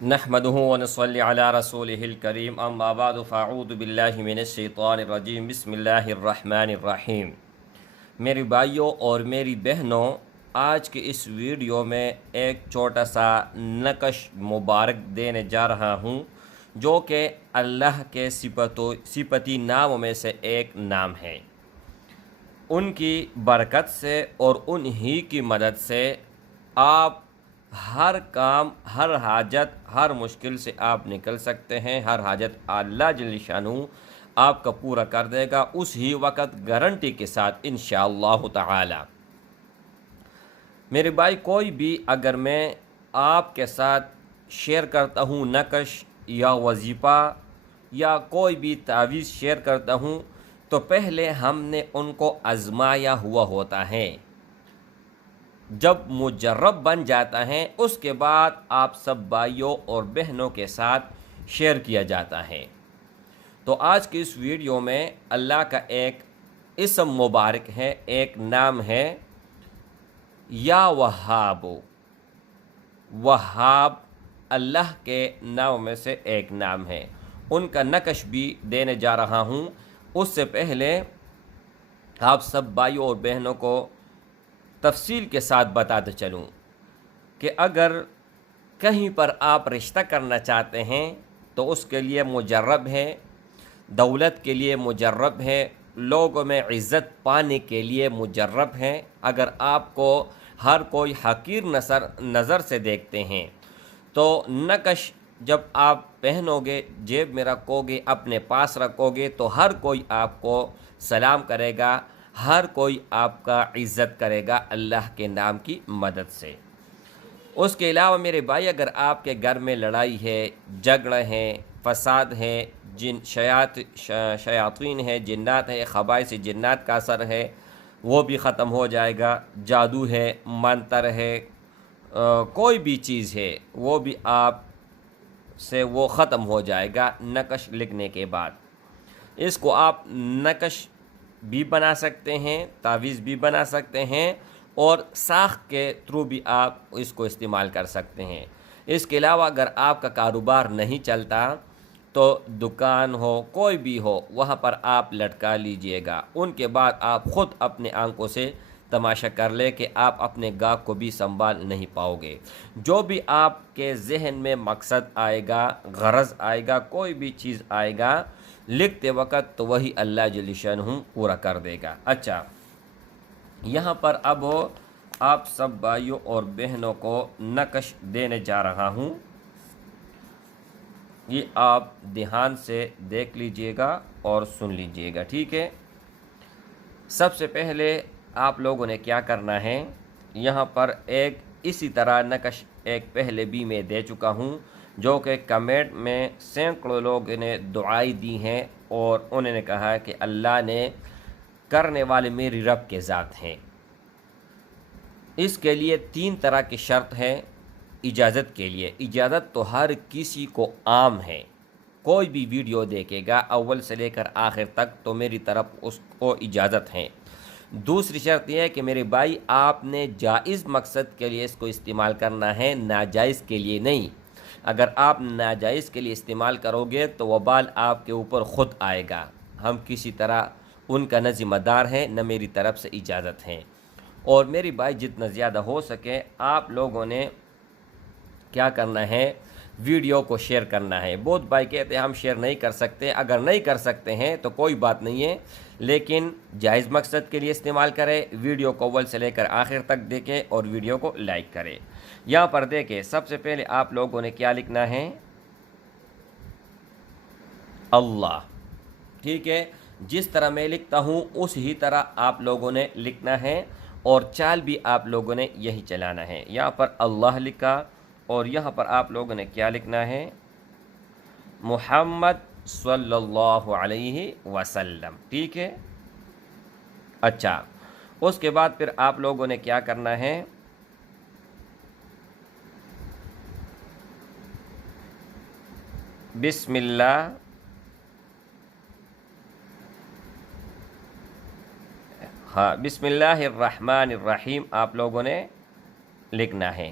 नहमदुहु व नसल्ली अला रसूलिहिल करीम अम्मा बाद फ़अऊज़ु बिल्लाहि मिनश शैतानिर रजीम बिस्मिल्लाहिर रहमानिर रहीम। मेरी भाइयों और मेरी बहनों, आज के इस वीडियो में एक छोटा सा नकश मुबारक देने जा रहा हूँ जो कि अल्लाह के सिफती नामों में से एक नाम है। उनकी बरकत से और उन्हीं की मदद से आप हर काम, हर हाजत, हर मुश्किल से आप निकल सकते हैं। हर हाजत अल्लाह जल्ल शानहू आपका पूरा कर देगा उस ही वक़्त गारंटी के साथ इंशाअल्लाह ताला। मेरे भाई, कोई भी अगर मैं आपके साथ शेयर करता हूँ नकश या वजीफ़ा या कोई भी तावीज़ शेयर करता हूँ तो पहले हमने उनको आज़माया हुआ होता है। जब मुजर्रब बन जाता है उसके बाद आप सब भाइयों और बहनों के साथ शेयर किया जाता है। तो आज की इस वीडियो में अल्लाह का एक इसम मुबारक है, एक नाम है या वहाब। वहाब अल्लाह के नाम में से एक नाम है। उनका नकश भी देने जा रहा हूँ। उससे पहले आप सब भाइयों और बहनों को तफसील के साथ बताते चलूँ कि अगर कहीं पर आप रिश्ता करना चाहते हैं तो उसके लिए मुजर्रब है, दौलत के लिए मुजर्रब है, लोगों में इज़्ज़त पाने के लिए मुजर्रब है। अगर आपको हर कोई हकीर नज़र से देखते हैं तो नकश जब आप पहनोगे, जेब में रखोगे, अपने पास रखोगे तो हर कोई आपको सलाम करेगा, हर कोई आपका इज़्ज़त करेगा अल्लाह के नाम की मदद से। उसके अलावा मेरे भाई, अगर आपके घर में लड़ाई है, झगड़े हैं, फसाद है, शयातीन है, जिन्नात है, ख़बाइस जिन्नात का असर है, वो भी ख़त्म हो जाएगा। जादू है, मंतर है, कोई भी चीज़ है वो भी आप से वो ख़त्म हो जाएगा नकश लिखने के बाद। इसको आप नकश भी बना सकते हैं, तावीज़ भी बना सकते हैं और साख के थ्रू भी आप इसको इस्तेमाल कर सकते हैं। इसके अलावा अगर आपका कारोबार नहीं चलता तो दुकान हो, कोई भी हो, वहाँ पर आप लटका लीजिएगा। उनके बाद आप ख़ुद अपने आंखों से तमाशा कर ले कि आप अपने गाहक को भी संभाल नहीं पाओगे। जो भी आपके जहन में मकसद आएगा, गरज आएगा, कोई भी चीज़ आएगा लिखते वक़्त तो वही अल्लाह जल्ल शानहू पूरा कर देगा। अच्छा, यहाँ पर अब आप सब भाइयों और बहनों को नकश देने जा रहा हूँ। ये आप ध्यान से देख लीजिएगा और सुन लीजिएगा, ठीक है। सबसे पहले आप लोगों ने क्या करना है, यहाँ पर एक इसी तरह नकश एक पहले भी मैं दे चुका हूँ जो कि कमेंट में सैकड़ों लोगों ने दुआएं दी हैं और उन्होंने कहा कि अल्लाह ने करने वाले मेरी रब के ज़ात हैं। इसके लिए 3 तरह की शर्त है इजाज़त के लिए। इजाज़त तो हर किसी को आम है, कोई भी वीडियो देखेगा अव्वल से लेकर आखिर तक तो मेरी तरफ उसको इजाज़त है। दूसरी शर्त यह है कि मेरे भाई, आपने जायज़ मकसद के लिए इसको इस्तेमाल करना है, नाजायज़ के लिए नहीं। अगर आप नाजायज़ के लिए इस्तेमाल करोगे तो वबाल आपके ऊपर ख़ुद आएगा। हम किसी तरह उनका न ज़िम्मेदार है न मेरी तरफ़ से इजाज़त है। और मेरी भाई, जितना ज़्यादा हो सके आप लोगों ने क्या करना है, वीडियो को शेयर करना है। बहुत भाई कहते हैं हम शेयर नहीं कर सकते। अगर नहीं कर सकते हैं तो कोई बात नहीं है, लेकिन जायज़ मकसद के लिए इस्तेमाल करें। वीडियो को अव्वल से लेकर आखिर तक देखें और वीडियो को लाइक करें। यहाँ पर देखें, सबसे पहले आप लोगों ने क्या लिखना है, अल्लाह, ठीक है। जिस तरह मैं लिखता हूँ उस ही तरह आप लोगों ने लिखना है और चाल भी आप लोगों ने यही चलाना है। यहाँ पर अल्लाह लिखा और यहाँ पर आप लोगों ने क्या लिखना है, मुहम्मद सल्लल्लाहु अलैहि वसल्लम, ठीक है। अच्छा, उसके बाद फिर आप लोगों ने क्या करना है, बिस्मिल्लाह, हाँ, बिस्मिल्लाहिर्रहमानिर्रहीम आप लोगों ने लिखना है।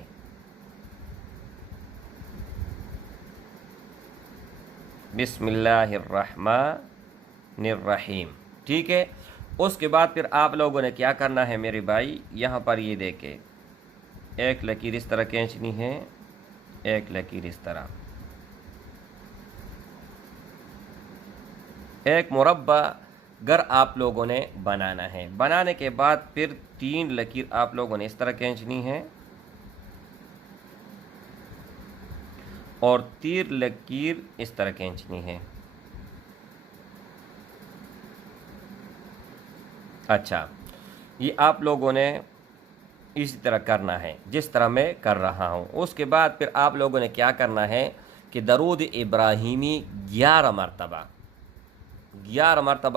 बिस्मिल्लाहिर्रहमानिर्रहीम। ठीक है, उसके बाद फिर आप लोगों ने क्या करना है मेरे भाई, यहाँ पर ये देखें, एक लकीर इस तरह खींचनी है, एक लकीर इस तरह, एक मुरब्बा गर आप लोगों ने बनाना है। बनाने के बाद फिर 3 लकीर आप लोगों ने इस तरह खींचनी है और 3 लकीर इस तरह खींचनी है। अच्छा, ये आप लोगों ने इसी तरह करना है जिस तरह मैं कर रहा हूँ। उसके बाद फिर आप लोगों ने क्या करना है कि दरूद इब्राहिमी 11 मरतबा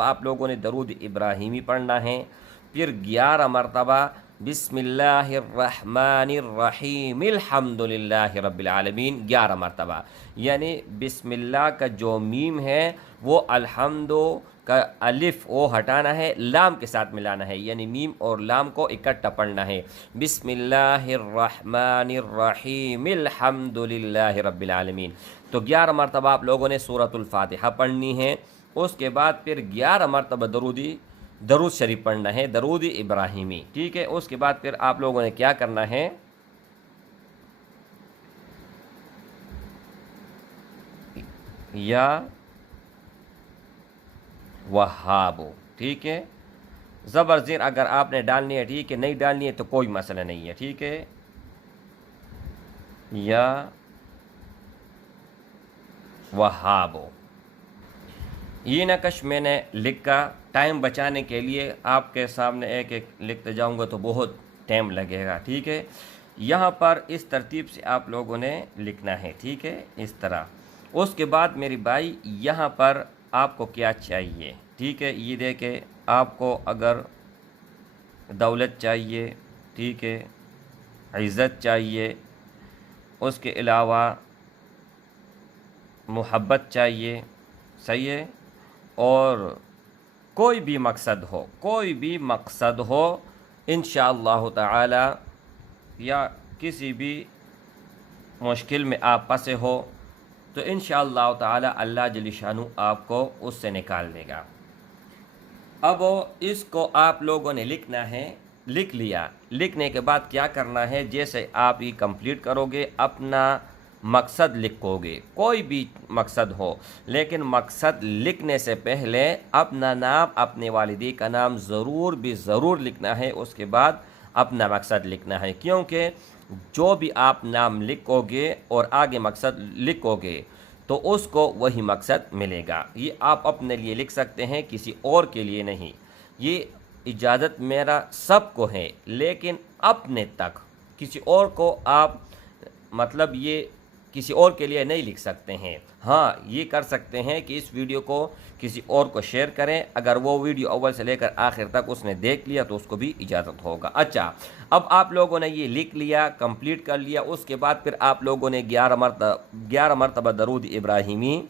आप लोगों ने दरूद इब्राहिमी पढ़ना है। फिर 11 मरतबा बिस्मिल्लाहिर्रहमानिर्रहीम अल्हम्दुलिल्लाहि रब्बिल आलमीन 11 मरतबा, यानी बिस्मिल्लाह का जो मीम है वो अल्हम्दु का अलिफ वो हटाना है, लाम के साथ मिलाना है, यानी मीम और लाम को इकट्ठा पढ़ना है। बिस्मिल्लाहिर्रहमानिर्रहीम अल्हम्दुलिल्लाहि रब्बिल आलमीन। तो 11 मरतबा आप लोगों ने सूरतुल फातिहा पढ़नी है। उसके बाद फिर 11 मरतबा दरूद शरीफ पढ़ना है, दरूद इब्राहिमी। ठीक है, उसके बाद फिर आप लोगों ने क्या करना है, या वहाबो। ठीक है, ज़बर ज़ेर अगर आपने डालनी है ठीक है, नहीं डालनी है तो कोई मसला नहीं है। ठीक है, या वहाबो। ये नक्श मैंने लिखा, टाइम बचाने के लिए आपके सामने एक एक लिखते जाऊंगा तो बहुत टाइम लगेगा। ठीक है, यहाँ पर इस तरतीब से आप लोगों ने लिखना है। ठीक है, इस तरह। उसके बाद मेरी भाई यहाँ पर आपको क्या चाहिए, ठीक है, ये देखें, आपको अगर दौलत चाहिए, ठीक है, इज़्ज़त चाहिए, उसके अलावा मोहब्बत चाहिए, सही है, और कोई भी मकसद हो इंशाअल्लाह ताला, या किसी भी मुश्किल में आप फंसे हो तो इंशाअल्लाह ताला अल्लाह जल्ल शानु आपको उससे निकाल देगा। अब इसको आप लोगों ने लिखना है, लिख लिया। लिखने के बाद क्या करना है, जैसे आप ये कंप्लीट करोगे अपना मकसद लिखोगे, कोई भी मकसद हो, लेकिन मकसद लिखने से पहले अपना नाम, अपने वालिदी का नाम ज़रूर लिखना है। उसके बाद अपना मकसद लिखना है, क्योंकि जो भी आप नाम लिखोगे और आगे मकसद लिखोगे तो उसको वही मकसद मिलेगा। ये आप अपने लिए लिख सकते हैं, किसी और के लिए नहीं। ये इजाज़त मेरा सबको है, लेकिन अपने तक, किसी और को आप मतलब ये किसी और के लिए नहीं लिख सकते हैं। हाँ, ये कर सकते हैं कि इस वीडियो को किसी और को शेयर करें, अगर वो वीडियो अव्वल से लेकर आखिर तक उसने देख लिया तो उसको भी इजाज़त होगा। अच्छा, अब आप लोगों ने ये लिख लिया, कंप्लीट कर लिया। उसके बाद फिर आप लोगों ने 11 मरतबा दरूद इब्राहिमी,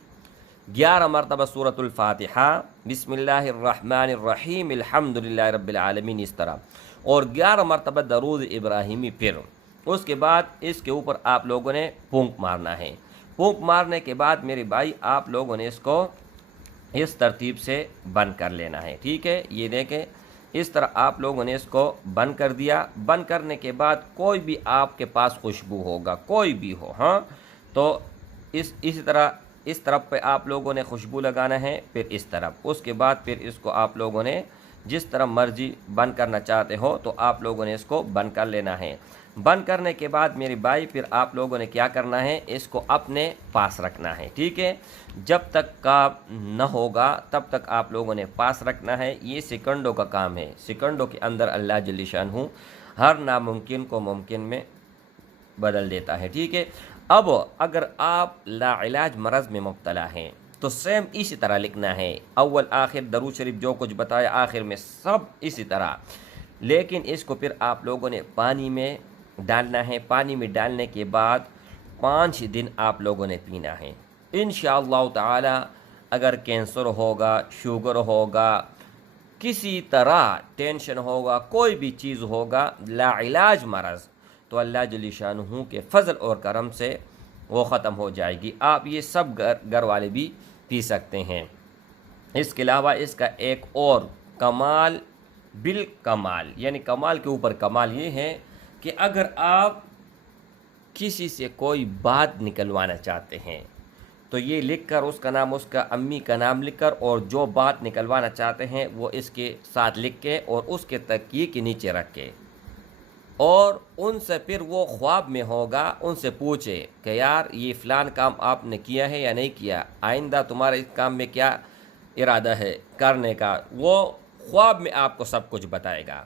11 मरतबा सूरतुल फातिहा, बिस्मिल्लाहिर्रहमानिर्रहीम अल्हम्दुलिल्लाहि रब्बिल आलमीन, इस तरह, और 11 मरतबा दरूद इब्राहिमी। फिर उसके बाद इसके ऊपर आप लोगों ने फूंक मारना है। फूंक मारने के बाद मेरे भाई आप लोगों ने इसको इस तरतीब से बंद कर लेना है। ठीक है, ये देखें, इस तरह आप लोगों ने इसको बंद कर दिया। बंद करने के बाद कोई भी आपके पास खुशबू होगा, कोई भी हो, हाँ, तो इसी तरह इस तरफ पे आप लोगों ने खुशबू लगाना है, फिर इस तरफ। उसके बाद फिर इसको आप लोगों ने जिस तरह मर्जी बंद करना चाहते हो तो आप लोगों ने इसको बंद कर लेना है। बंद करने के बाद मेरे भाई फिर आप लोगों ने क्या करना है, इसको अपने पास रखना है। ठीक है, जब तक का न होगा तब तक आप लोगों ने पास रखना है। ये सेकंडों का काम है, सेकंडों के अंदर अल्लाह जल्ल शानहू हर नामुमकिन को मुमकिन में बदल देता है। ठीक है, अब अगर आप लाइलाज मरज़ में मुब्तला हैं तो सेम इसी तरह लिखना है, अव्वल आखिर दरूद शरीफ जो कुछ बताया आखिर में सब इसी तरह, लेकिन इसको फिर आप लोगों ने पानी में डालना है। पानी में डालने के बाद 5 दिन आप लोगों ने पीना है। इंशाअल्लाह ताला अगर कैंसर होगा, शुगर होगा, किसी तरह टेंशन होगा, कोई भी चीज़ होगा, लाइलाज मरज़, तो अल्लाह जल्ल शानहू के फ़ज़ल और करम से वो ख़त्म हो जाएगी। आप ये सब घर वाले भी پی سکتے ہیں۔ اس کے علاوہ اس کا ایک اور کمال بالکمال، یعنی کمال کے اوپر کمال یہ ہے کہ اگر آپ کسی سے کوئی بات نکلوانا چاہتے ہیں تو یہ لکھ کر اس کا نام، اس کا امی کا نام لکھ کر، اور جو بات نکلوانا چاہتے ہیں وہ اس کے ساتھ لکھ کے اور اس کے تکیے کے نیچے رکھ کے، اور ان سے پھر وہ خواب میں ہوگا ان سے پوچھے کہ یار یہ فلان کام آپ نے کیا ہے یا نہیں کیا، آئندہ تمہارے اس کام میں کیا ارادہ ہے کرنے کا، وہ خواب میں آپ کو سب کچھ بتائے گا۔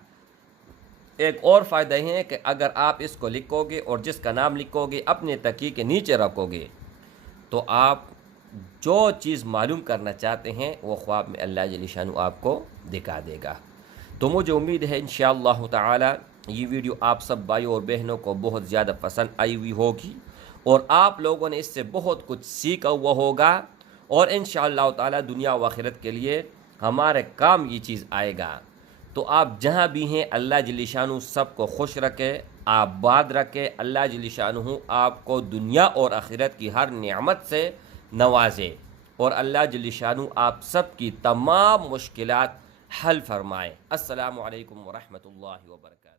ایک اور فائدہ یہ ہے کہ اگر آپ اس کو لکھو گے اور جس کا نام لکھو گے اپنے تکیے کے نیچے رکھو گے تو آپ جو چیز معلوم کرنا چاہتے ہیں وہ خواب میں اللہ جل شانہ آپ کو دکھا دے گا۔ تو مجھے امید ہے انشاءاللہ تعالی یہ ویڈیو آپ سب بھائیوں اور بہنوں کو بہت زیادہ پسند آئی ہوئی ہوگی، اور آپ لوگوں نے اس سے بہت کچھ سیکھا ہوا ہوگا، اور انشاءاللہ تعالی دنیا و آخرت کے لیے ہمارے کام یہ چیز آئے گا۔ تو آپ جہاں بھی ہیں اللہ جل شانہ سب کو خوش رکھے، آباد رکھے، اللہ جل شانہ آپ کو دنیا اور آخرت کی ہر نعمت سے نوازے، اور اللہ جل شانہ آپ سب کی تمام مشکلات حل فرمائے۔ السلام علیکم ورحمۃ اللہ وبرکاتہ۔